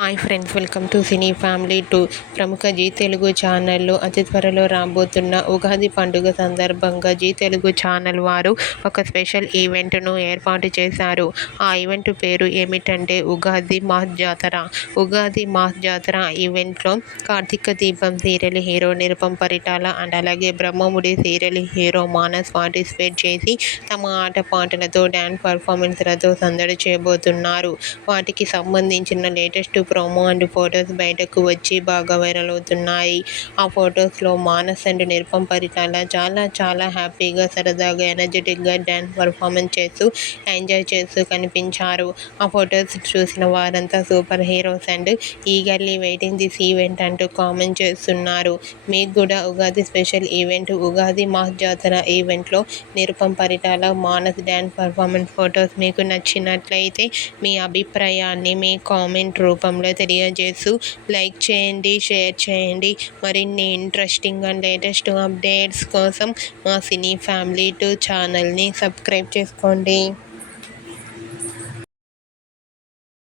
Hi friends, welcome to cine family 2. ప్రముఖ G Telugu ఛానల్లో అతి త్వరలో రాబోతున్న ఉగాది పండుగ సందర్భంగా జీ తెలుగు ఛానల్ వారు ఒక స్పెషల్ ఈవెంట్ను ఏర్పాటు చేశారు. ఆ ఈవెంట్ పేరు ఏమిటంటే ఉగాది మాస్ జాతర. ఉగాది మాస్ జాతర ఈవెంట్లో Karthika Deepam serial hero Nirupam Paritala and అలాగే Brahmamudi serial hero Manas participate చేసి తమ ఆటపాటలతో డ్యాన్స్ పర్ఫార్మెన్స్లతో సందడి చేయబోతున్నారు. వాటికి సంబంధించిన లేటెస్ట్ ప్రోమో అండ్ ఫొటోస్ బయటకు వచ్చి బాగా వైరల్ అవుతున్నాయి. ఆ ఫొటోస్లో మానస్ అండ్ నిరుపం పరిటాల చాలా హ్యాపీగా, సరదాగా, ఎనర్జెటిక్గా డ్యాన్స్ పర్ఫార్మెన్స్ చేస్తూ ఎంజాయ్ చేస్తూ కనిపించారు. ఆ ఫొటోస్ చూసిన వారంతా super heroes and eagerly waiting this event అంటూ కామెంట్ చేస్తున్నారు. మీకు కూడా Ugadi special event Ugadi mass జాతర ఈవెంట్లో Nirupam Paritala Manas dance performance photos మీకు నచ్చినట్లయితే మీ అభిప్రాయాన్ని మీ కామెంట్ రూపంలో తెలియజేస్తూ లైక్ చేయండి, షేర్ చేయండి. మరిన్ని ఇంట్రెస్టింగ్ అండ్ లేటెస్ట్ అప్డేట్స్ కోసం మా సినీ ఫ్యామిలీ 2 ఛానల్ని సబ్స్క్రైబ్ చేసుకోండి.